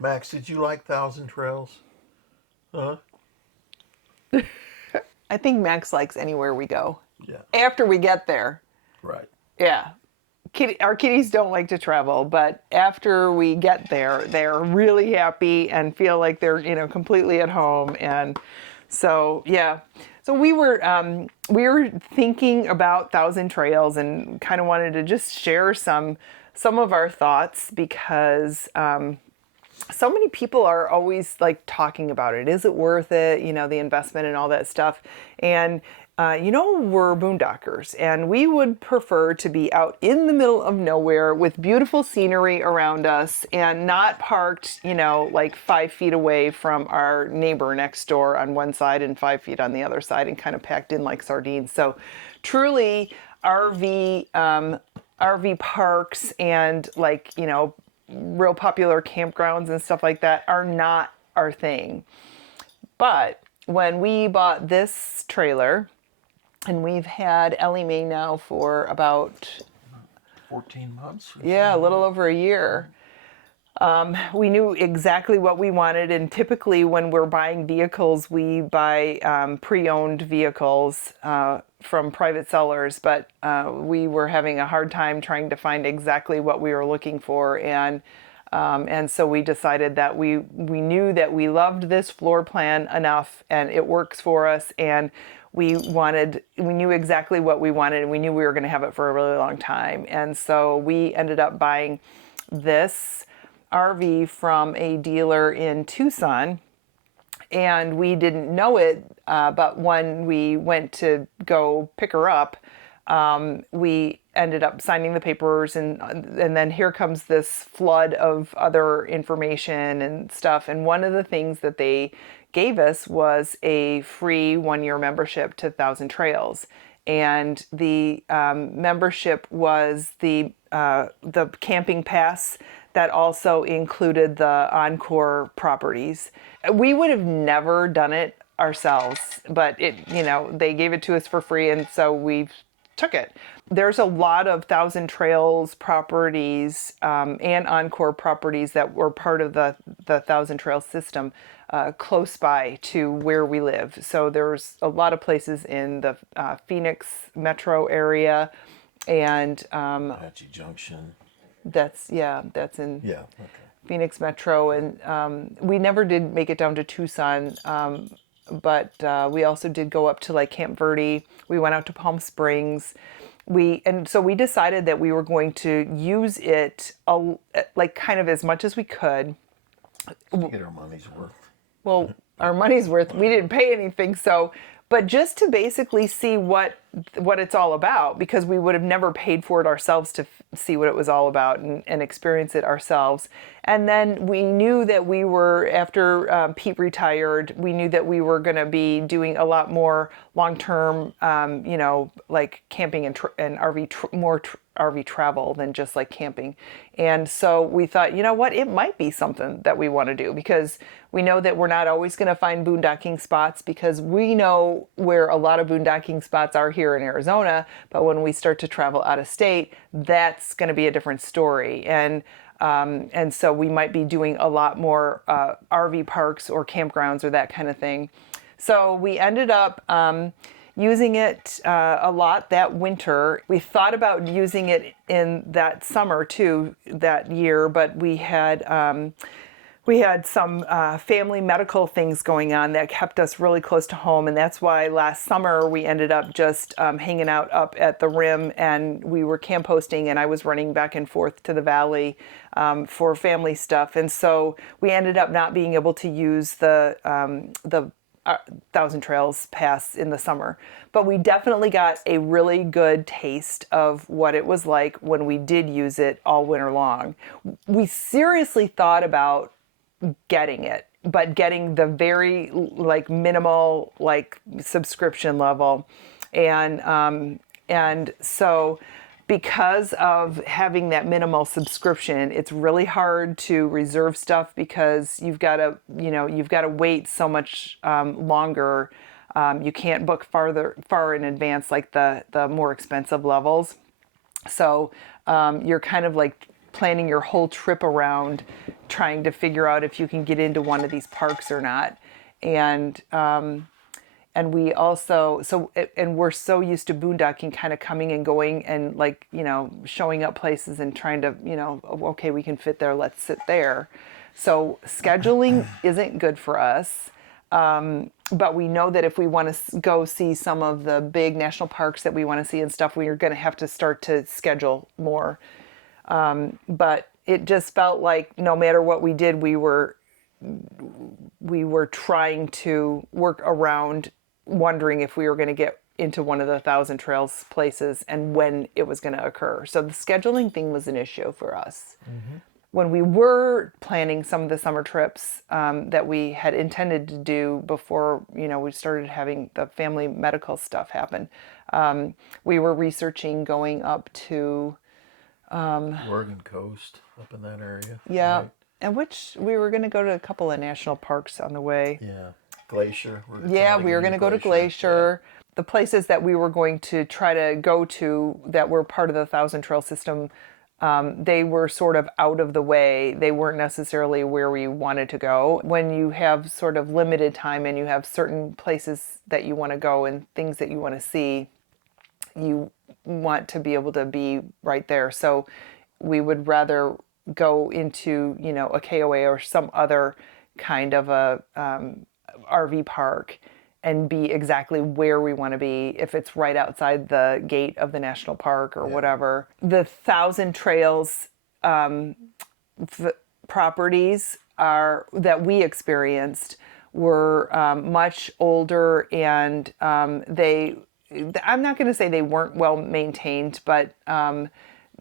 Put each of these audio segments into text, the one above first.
Max, did you like Thousand Trails? Huh? I think Max likes anywhere we go. Yeah. After we get there, Right. yeah. Our kitties don't like to travel, but after we get there, they're really happy and feel like they're, completely at home. And so, yeah. So we were thinking about Thousand Trails and kind of wanted to just share some of our thoughts because so many people are always like talking about it. Is it worth it? The investment and all that stuff. And we're boondockers, and we would prefer to be out in the middle of nowhere with beautiful scenery around us and not parked, like 5 feet away from our neighbor next door on one side and 5 feet on the other side and kind of packed in like sardines. So truly RV parks and like, real popular campgrounds and stuff like that are not our thing. But when we bought this trailer, and we've had Ellie Mae now for about 14 months? a little over a year. We knew exactly what we wanted, and typically when we're buying vehicles, we buy pre-owned vehicles from private sellers, but we were having a hard time trying to find exactly what we were looking for, and so we decided that we knew that we loved this floor plan enough, and it works for us, and we knew exactly what we wanted, and we knew we were going to have it for a really long time, and so we ended up buying this RV from a dealer in Tucson, and we didn't know it, but when we went to go pick her up, we ended up signing the papers, and then here comes this flood of other information and stuff. And one of the things that they gave us was a free 1-year membership to Thousand Trails, and the membership was the camping pass that also included the Encore properties. We would have never done it ourselves, but they gave it to us for free, and so we took it. There's a lot of Thousand Trails properties and Encore properties that were part of the Thousand Trails system close by to where we live. So there's a lot of places in the Phoenix metro area, and Apache Junction. that's in Yeah. Okay. Phoenix metro, and we never did make it down to Tucson, but we also did go up to like Camp Verde. We went out to Palm Springs. So we decided that we were going to use it like kind of as much as we could. To get our money's worth. Well, our money's worth. We didn't pay anything, but just to basically see what it's all about, because we would have never paid for it ourselves to see what it was all about and experience it ourselves. And then we knew that we were, after Pete retired, we knew that we were going to be doing a lot more long-term, like camping and RV, RV travel than just like camping. And so we thought, you know what, it might be something that we want to do, because we know that we're not always going to find boondocking spots, because we know where a lot of boondocking spots are here in Arizona, but when we start to travel out of state, that's going to be a different story. And so we might be doing a lot more RV parks or campgrounds or that kind of thing. So we ended up using it a lot that winter. We thought about using it in that summer too, that year, but we had some family medical things going on that kept us really close to home, and that's why last summer we ended up just hanging out up at the rim, and we were camp hosting, and I was running back and forth to the valley for family stuff, and so we ended up not being able to use the Thousand Trails pass in the summer, but we definitely got a really good taste of what it was like when we did use it all winter long. We seriously thought about getting it, but getting the very like minimal like subscription level, and so because of having that minimal subscription, it's really hard to reserve stuff, because you've got to wait so much longer. You can't book far in advance like the more expensive levels. So you're kind of like planning your whole trip around trying to figure out if you can get into one of these parks or not. And we also, and we're so used to boondocking, kind of coming and going and like, showing up places and trying to, okay, we can fit there, let's sit there. So scheduling isn't good for us. But we know that if we want to go see some of the big national parks that we want to see and stuff, we are going to have to start to schedule more. But it just felt like no matter what we did, we were trying to work around wondering if we were going to get into one of the Thousand Trails places and when it was going to occur. So the scheduling thing was an issue for us. Mm-hmm. When we were planning some of the summer trips that we had intended to do before, we started having the family medical stuff happen, we were researching going up to Oregon coast, up in that area. Yeah. Right? And which we were going to go to a couple of national parks on the way. Yeah. Glacier. We were going to go to Glacier. Yeah. The places that we were going to try to go to that were part of the Thousand Trail system, they were sort of out of the way. They weren't necessarily where we wanted to go. When you have sort of limited time and you have certain places that you want to go and things that you want to see, you want to be able to be right there. So we would rather go into, a KOA or some other kind of a RV park and be exactly where we want to be, if it's right outside the gate of the national park or whatever. The Thousand Trails properties that we experienced were much older, and I'm not going to say they weren't well maintained, but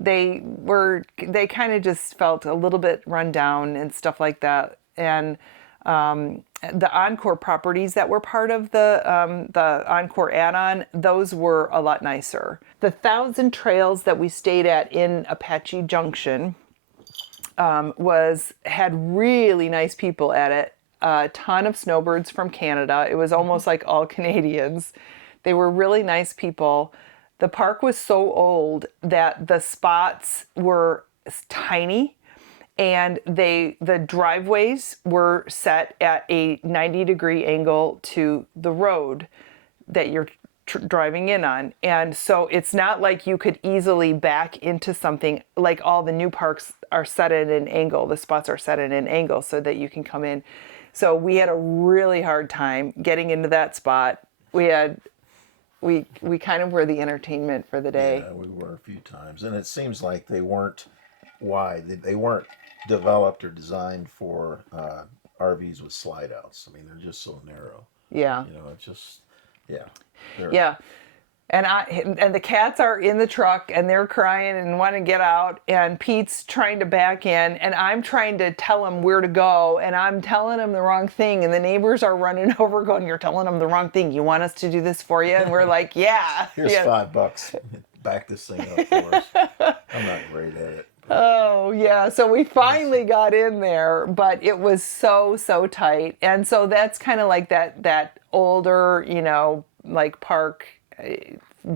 they kind of just felt a little bit run down and stuff like that. And the Encore properties that were part of the Encore add-on, those were a lot nicer. The Thousand Trails that we stayed at in Apache Junction had really nice people at it. A ton of snowbirds from Canada. It was almost like all Canadians. They were really nice people. The park was so old that the spots were tiny, and the driveways were set at a 90-degree angle to the road that you're driving in on. And so it's not like you could easily back into something. Like all the new parks are set at an angle. The spots are set at an angle so that you can come in. So we had a really hard time getting into that spot. We kind of were the entertainment for the day. Yeah, we were a few times. And it seems like they weren't wide. They weren't developed or designed for RVs with slide outs. I mean, they're just so narrow. Yeah. It's just, Yeah. And the cats are in the truck and they're crying and want to get out, and Pete's trying to back in, and I'm trying to tell him where to go, and I'm telling him the wrong thing, and the neighbors are running over going, "You're telling them the wrong thing. You want us to do this for you?" And we're like, "Yeah." Here's $5. Back this thing up for us. I'm not great at it. Oh, yeah. So we finally got in there, but it was so tight. And so that's kind of like that older, like park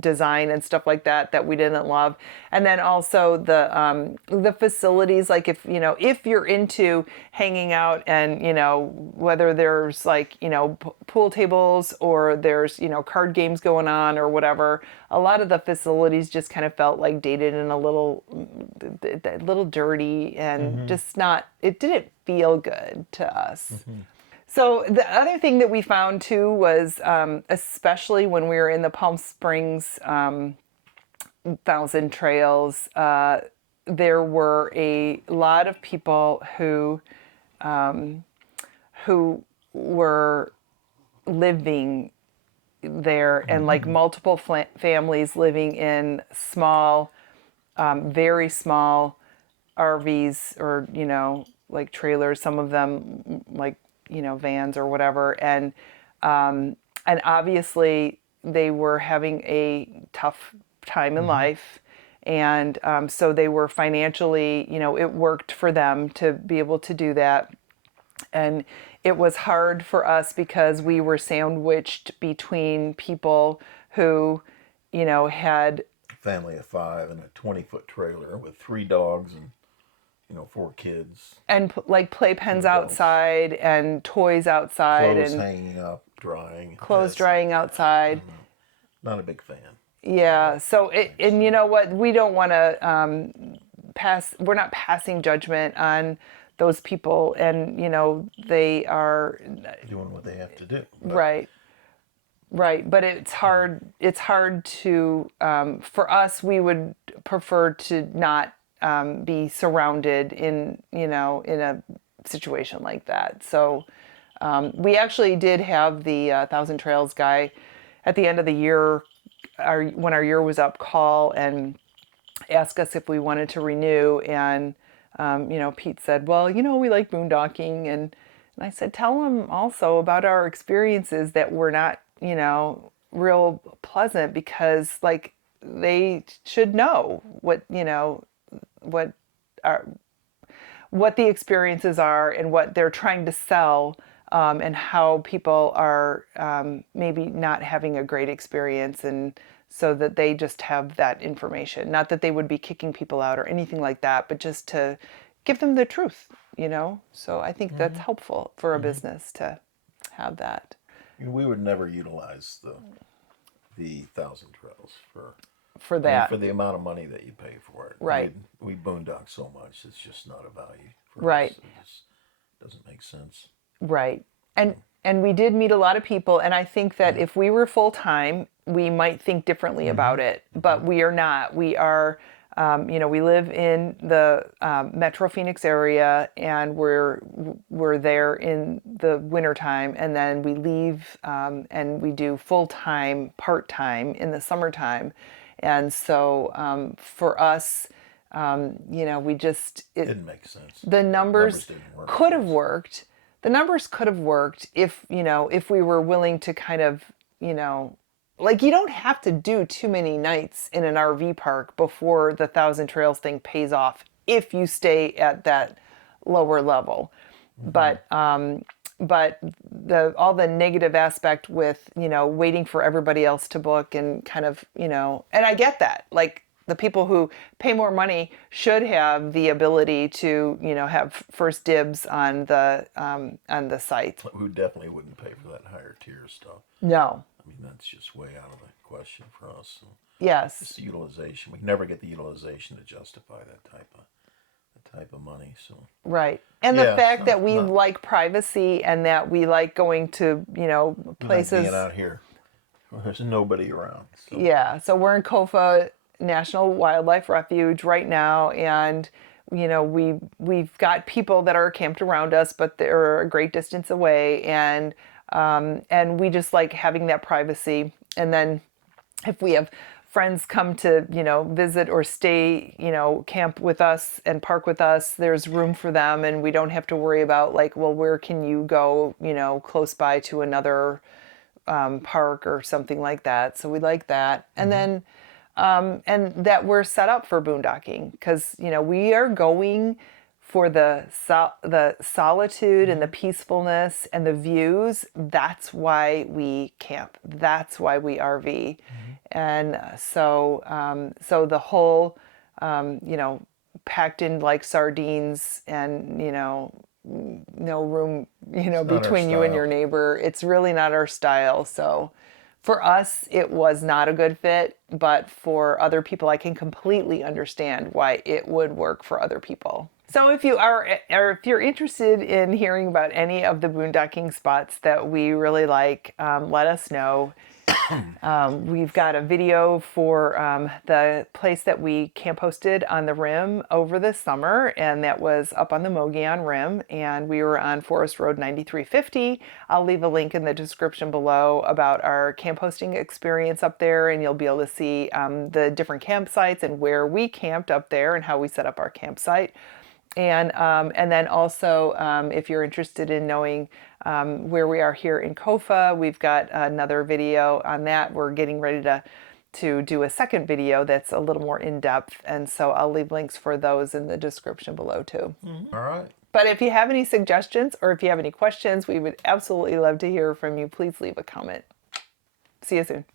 design and stuff like that we didn't love. And then also the facilities, like if you're into hanging out and whether there's like pool tables or there's card games going on or whatever, a lot of the facilities just kind of felt like dated and a little dirty and just not, it didn't feel good to us. So the other thing that we found too was, especially when we were in the Palm Springs Thousand Trails, there were a lot of people who were living there, and like multiple families living in small, very small RVs or like trailers. Some of them like vans or whatever, and obviously they were having a tough time in life, and so they were financially, it worked for them to be able to do that, and it was hard for us because we were sandwiched between people who had Family of 5 in a 20-foot trailer with 3 dogs and for kids. And like playpens Adults. outside and toys outside Clothes and hanging up, drying. clothes drying outside. Not a big fan. Yeah. So and you know what? We don't want to we're not passing judgment on those people, and they are Doing what they have to do. But right. Right, but it's hard. It's hard to for us. We would prefer to not be surrounded in a situation like that. So we actually did have the Thousand Trails guy at the end of the year, when our year was up, call and ask us if we wanted to renew. And Pete said, "Well, we like boondocking," and I said, "Tell them also about our experiences that were not, real pleasant, because like they should know what are what the experiences are and what they're trying to sell, and how people are maybe not having a great experience, and so that they just have that information. Not that they would be kicking people out or anything like that, but just to give them the truth. So I think that's helpful for a business to have that. we would never utilize the Thousand Trails For that. for the amount of money that you pay for it. Right. We boondock so much; it's just not a value for Right. us. It just doesn't make sense. Right. And we did meet a lot of people, and I think that if we were full time, we might think differently about it, but we are not. We are, we live in the Metro Phoenix area, and we're there in the wintertime, and then we leave, and we do full time, part time in the summertime, and so for us, we just Didn't make sense. the numbers didn't work. could have worked. The numbers could have worked if we were willing to kind of, like, you don't have to do too many nights in an RV park before the Thousand Trails thing pays off if you stay at that lower level. But all the negative aspect with, waiting for everybody else to book and kind of, and I get that. Like, the people who pay more money should have the ability to, have first dibs on the site. Who definitely wouldn't pay for that higher tier stuff. No. I mean, that's just way out of the question for us. So Yes. it's the utilization. We never get the utilization to justify that type of money. So Right. And the Yeah, fact that we not- like privacy and that we like going to, places. being out here, there's nobody around. So. Yeah. So we're in Kofa National Wildlife Refuge right now, and we've got people that are camped around us, but they're a great distance away, and we just like having that privacy. And then if we have friends come to visit or stay, camp with us and park with us, there's room for them, and we don't have to worry about like, well, where can you go, close by to another park or something like that. So we like that. And then and that we're set up for boondocking, because we are going for the solitude and the peacefulness and the views. That's why we camp. That's why we RV. And so the whole packed in like sardines, and no room between you and style. your neighbor. It's really not our style. So for us, it was not a good fit, but for other people, I can completely understand why it would work for other people. So if you are, or if you're interested in hearing about any of the boondocking spots that we really like, let us know. We've got a video for the place that we camp hosted on the Rim over the summer, and that was up on the Mogollon Rim, and we were on Forest Road 9350. I'll leave a link in the description below about our camp hosting experience up there, and you'll be able to see the different campsites and where we camped up there and how we set up our campsite. And then also, if you're interested in knowing where we are here in Kofa, we've got another video on that. We're getting ready to do a second video that's a little more in-depth, and so I'll leave links for those in the description below too. All right. But if you have any suggestions or if you have any questions, we would absolutely love to hear from you. Please leave a comment. See you soon.